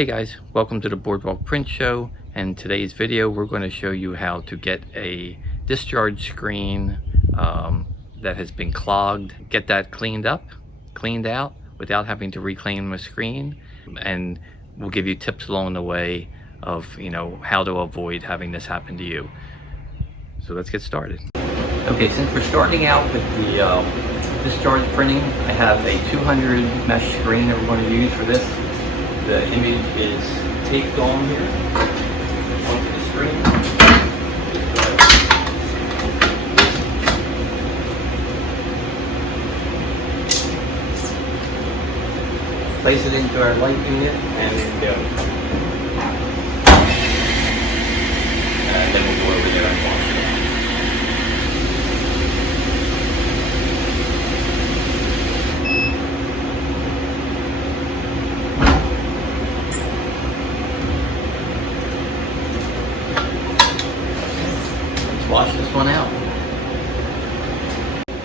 Hey guys, welcome to the Boardwalk Print Show, and today's video we're going to show you how to get a discharge screen that has been clogged, get that cleaned out without having to reclaim the screen, and we'll give you tips along the way of how to avoid having this happen to you. So let's get started. Okay, since we're starting out with the discharge printing, I have a 200 mesh screen that we're going to use for this. The image is taped on here onto the screen. Place it into our light unit and then go. And then we'll go over there and wash it. Wash this one out.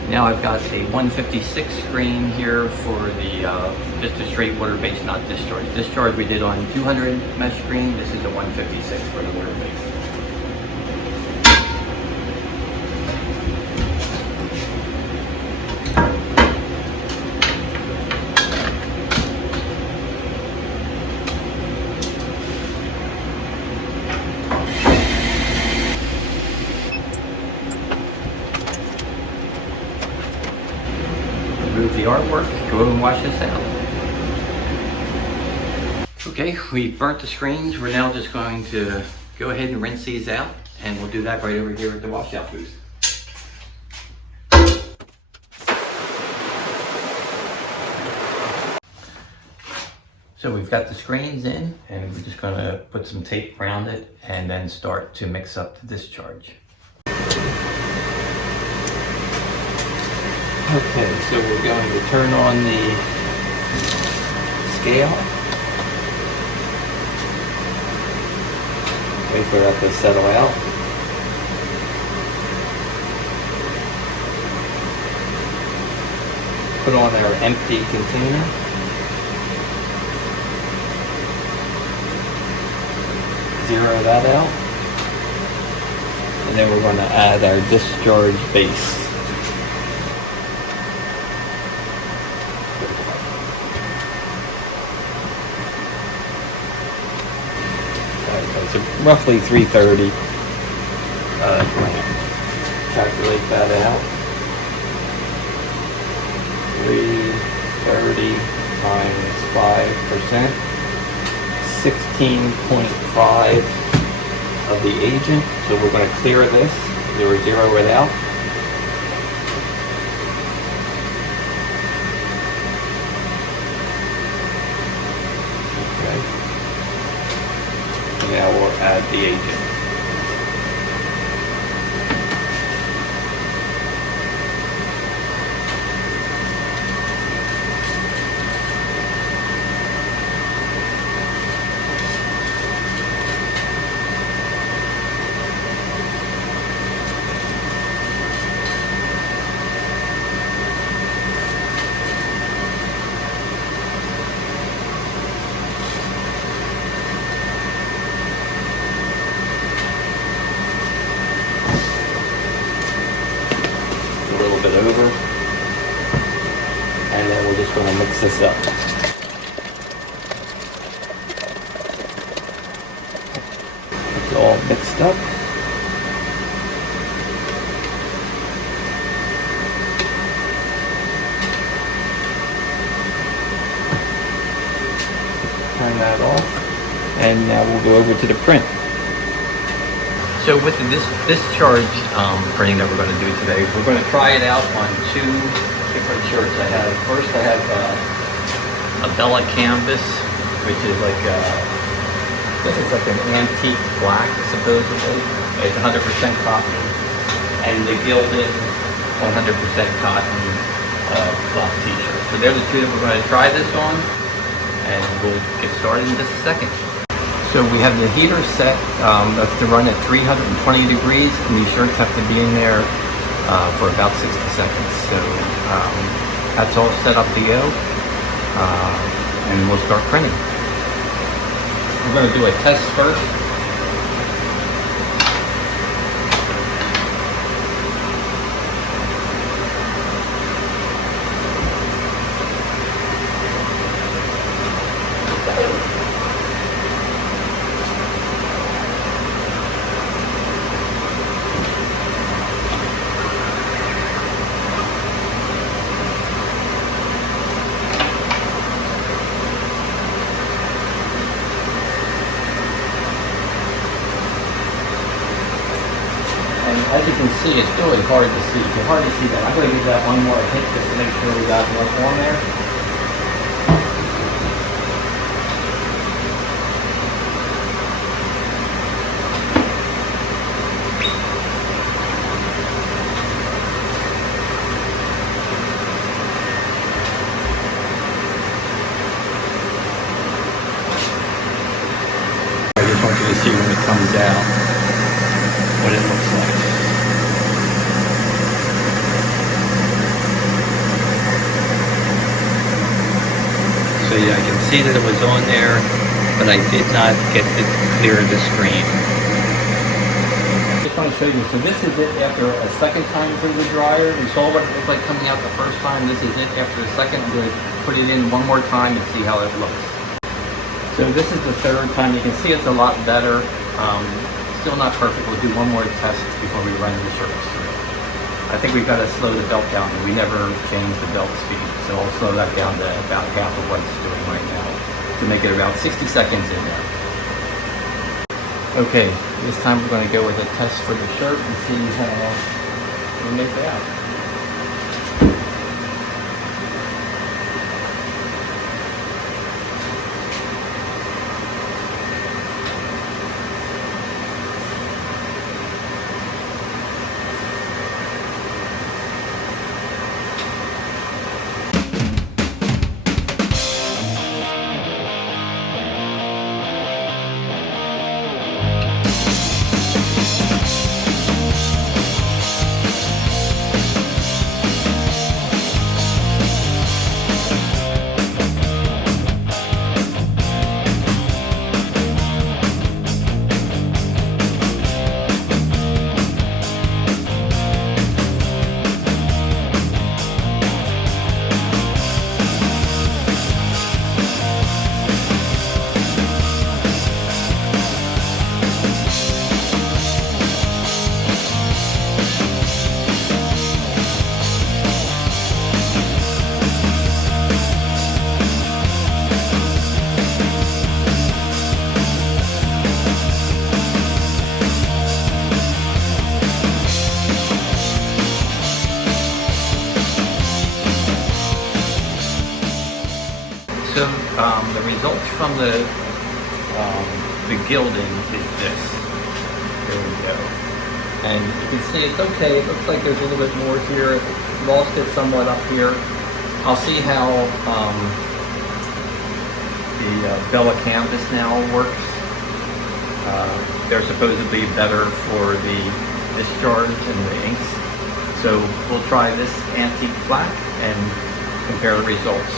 Now I've got a 156 screen here for the just a straight water base, not discharge. Discharge we did on 200 mesh screen. This is a 156 for the water base. Remove the artwork, go and wash this out. Okay, we burnt the screens. We're now just going to go ahead and rinse these out, and we'll do that right over here at the washout booth. So we've got the screens in, and we're just going to put some tape around it and then start to mix up the discharge. Okay, so we're going to turn on the scale. Wait for that to settle out. Put on our empty container. Zero that out. And then we're going to add our discharge base. So roughly 330 gram. Calculate that out. 330 times 5%. 16.5 of the agent. So we're going to clear this. Zero it out. Now we'll add the agent. Over, and then we're just going to mix this up. It's all mixed up. Turn that off, and now we'll go over to the print. So with the discharge printing that we're going to do today, we're going to try it out on two different shirts I have. First I have a Bella canvas, which is like I guess it's like an antique black supposedly. It's 100% cotton, and the gilded 100% cotton black t-shirt. So they're the two that we're going to try this on, and we'll get started in just a second. So we have the heater set that's to run at 320 degrees, and these shirts have to be in there for about 60 seconds. So that's all set up to go, and we'll start printing. We're going to do a test first. As you can see, it's really hard to see. You can hardly see that. I'm going to give that one more hit just to make sure we got enough on there. I just want you to see when it comes out what it looks like. So yeah, I can see that it was on there, but I did not get it clear the screen. I just want to show you, so this is it after a second time through the dryer. You saw what it looked like coming out the first time. This is it after the second. I'm going to put it in one more time and see how it looks. So this is the third time. You can see it's a lot better. Still not perfect. We'll do one more test before we run the service through. I think we've got to slow the belt down. We never changed the belt speed, so I'll slow that down to about half of what it's doing right now to make it about 60 seconds in there. Okay, this time we're going to go with a test for the shirt and see how we make it out. So the results from the gilding is this. There we go. And you can see it's okay. It looks like there's a little bit more here. Lost it somewhat up here. I'll see how the Bella canvas now works. They're supposedly better for the discharge and the inks. So we'll try this antique black and compare the results.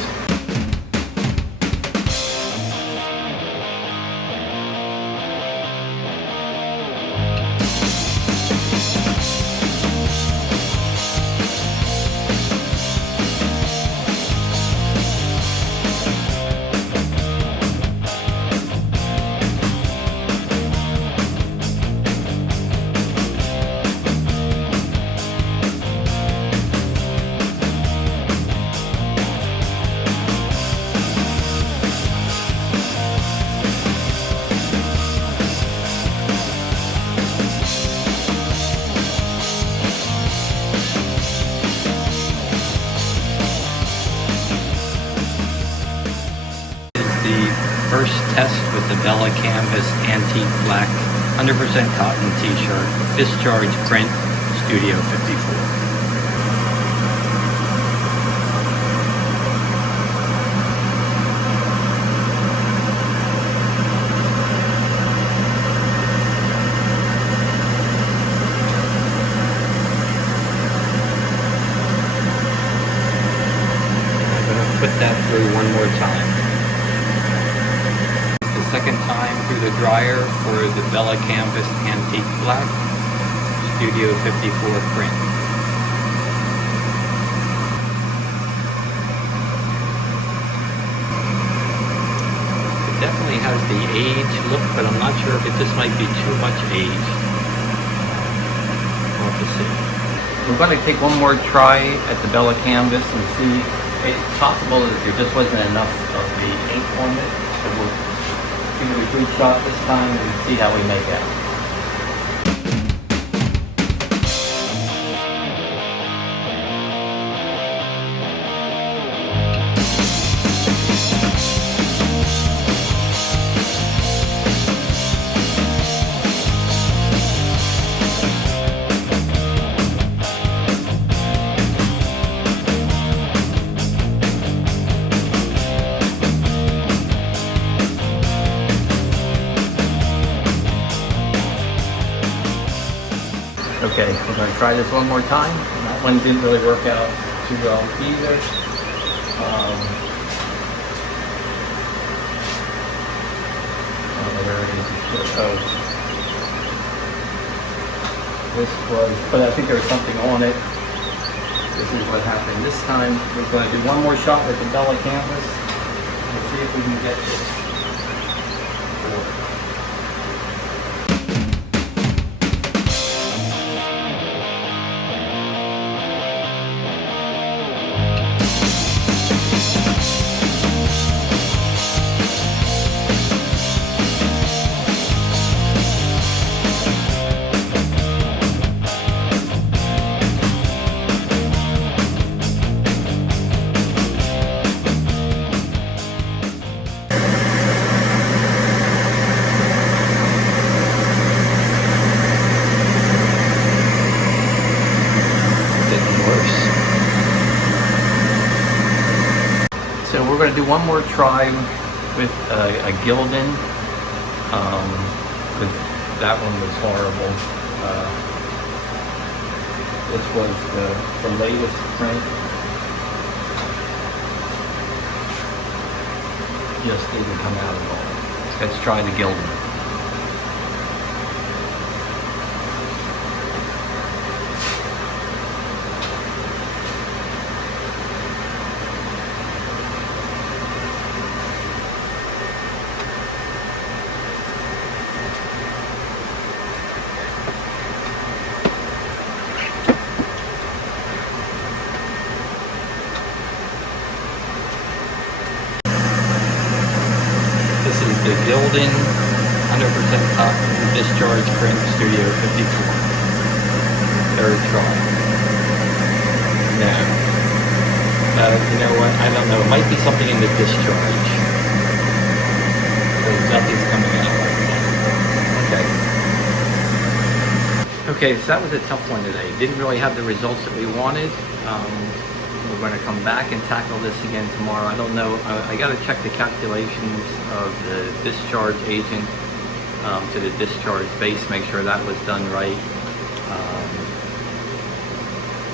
First test with the Bella Canvas Antique Black 100% cotton t-shirt, Discharge Print, Studio 54. I'm going to put that through one more time. Second time dryer for the Bella Canvas Antique Black Studio 54 print. It definitely has the age look, but I'm not sure if it just might be too much age. We'll have to see. We're going to take one more try at the Bella Canvas and see. It's possible that there just wasn't enough of the ink on it, so we'll give it a good shot this time and see how we make out. Okay, we're going to try this one more time. That one didn't really work out too well either. Where is it? Oh, this was, but I think there was something on it. This is what happened this time. We're going to do one more shot with the Bella Canvas and see if we can get this to work. So we're going to do one more try with a Gildan, because that one was horrible. This was the latest print. Just didn't come out at all. Let's try the Gildan. The Gildan 100% cotton Discharge Print Studio 54. Third try. Now, you know what? I don't know. It might be something in the discharge. Because nothing's coming out right now. Okay, so that was a tough one today. Didn't really have the results that we wanted. We're going to come back and tackle this again tomorrow. I don't know. I got to check the calculations of the discharge agent to the discharge base, make sure that was done right.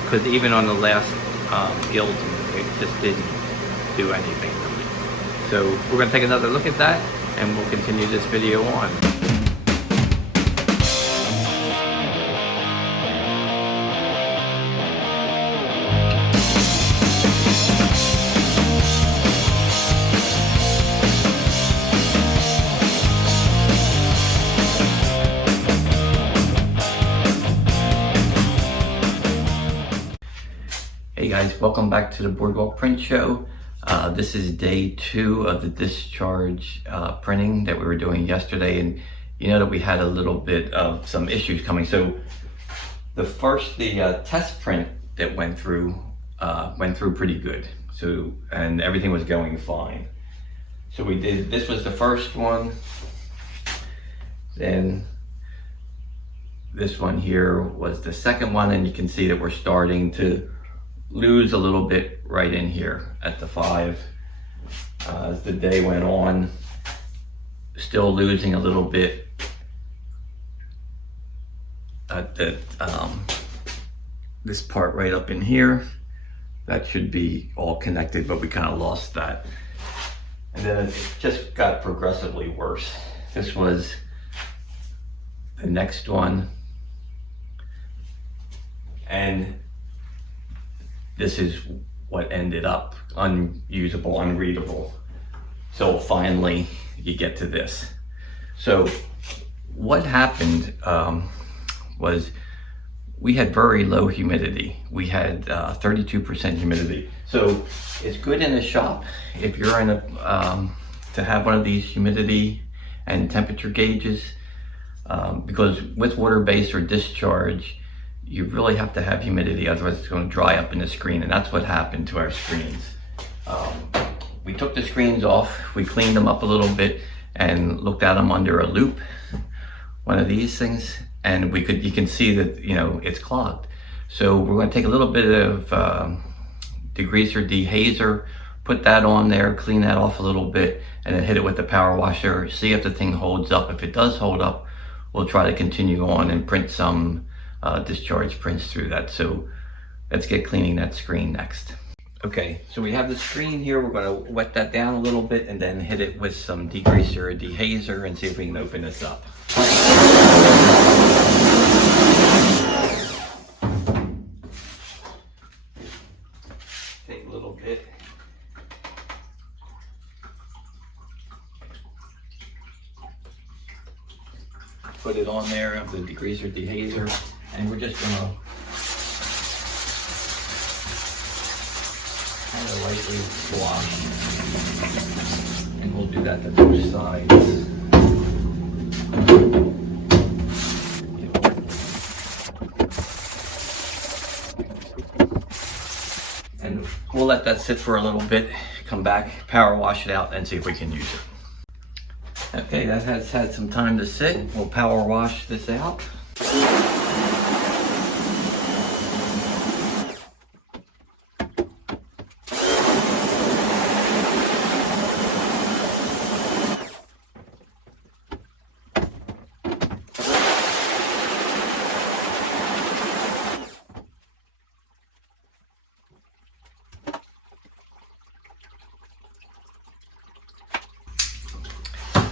Because even on the last Gildan, it just didn't do anything really. So we're going to take another look at that, and we'll continue this video on. Hey guys, welcome back to the Boardwalk Print Show. This is day 2 of the discharge printing that we were doing yesterday, and you know that we had a little bit of some issues coming. So the test print that went through pretty good. So, and everything was going fine. So we did, this was the first one. Then this one here was the second one, and you can see that we're starting to lose a little bit right in here at the 5. As the day went on, still losing a little bit at the this part right up in here. That should be all connected, but we kind of lost that. And then it just got progressively worse. This was the next one. And this is what ended up unusable, unreadable. So finally you get to this. So what happened was we had very low humidity. We had 32% humidity. So it's good in a shop if you're in a, to have one of these humidity and temperature gauges, because with water-based or discharge, you really have to have humidity, otherwise it's going to dry up in the screen, and that's what happened to our screens. We took the screens off, we cleaned them up a little bit, and looked at them under a loop, one of these things, and you can see that, you know, it's clogged. So we're going to take a little bit of degreaser, dehazer, put that on there, clean that off a little bit, and then hit it with the power washer, see if the thing holds up. If it does hold up, we'll try to continue on and print some discharge prints through that. So let's get cleaning that screen next. Okay, so we have the screen here. We're going to wet that down a little bit and then hit it with some degreaser or dehazer and see if we can open this up. Take a little bit. Put it on there of the degreaser, dehazer, and we're just going to kind of lightly wash, and we'll do that to both sides. And we'll let that sit for a little bit, come back, power wash it out, and see if we can use it. Okay, that has had some time to sit. We'll power wash this out.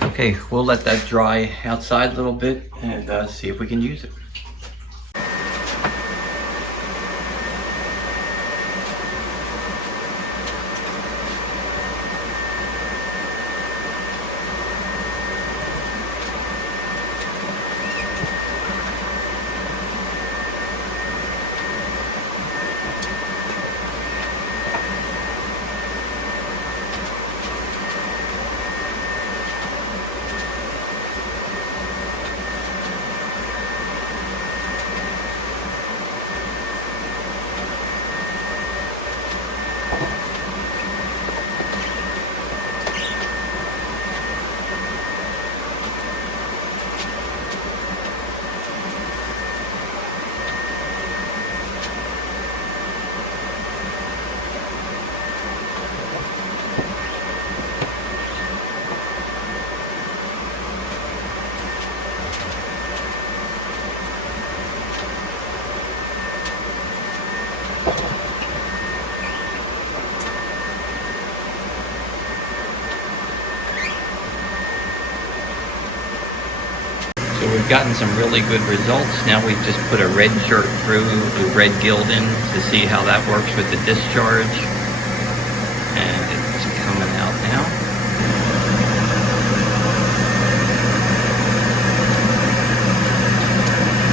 Okay, we'll let that dry outside a little bit and see if we can use it. So we've gotten some really good results. Now we've just put a red shirt through the red gilding to see how that works with the discharge. And it's coming out now.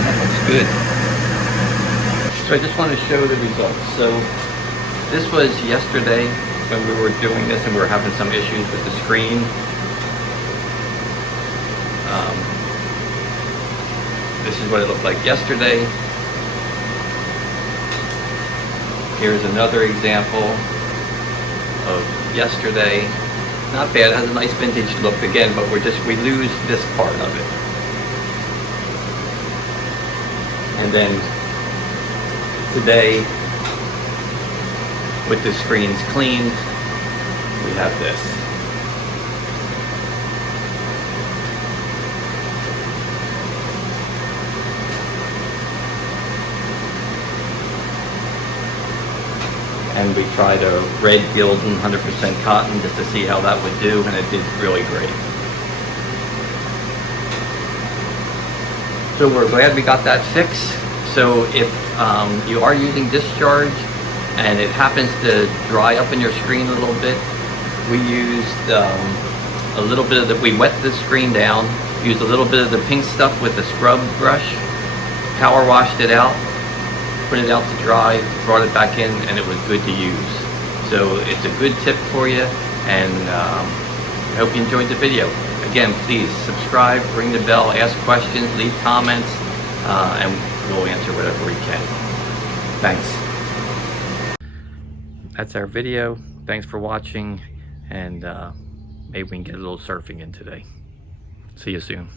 That looks good. So I just want to show the results. So this was yesterday when we were doing this and we were having some issues with the screen. This is what it looked like yesterday. Here's another example of yesterday. Not bad, it has a nice vintage look again, but we lose this part of it. And then today, with the screens cleaned, we have this. And we tried a red gilding 100% cotton just to see how that would do, and it did really great. So we're glad we got that fixed. So if you are using Discharge and it happens to dry up in your screen a little bit, we used a little bit of we wet the screen down, used a little bit of the pink stuff with the scrub brush, power washed it out, put it out to dry, brought it back in, and it was good to use. So it's a good tip for you, and I hope you enjoyed the video. Again, please subscribe, ring the bell, ask questions, leave comments, and we'll answer whatever we can. Thanks. That's our video. Thanks for watching, and maybe we can get a little surfing in today. See you soon.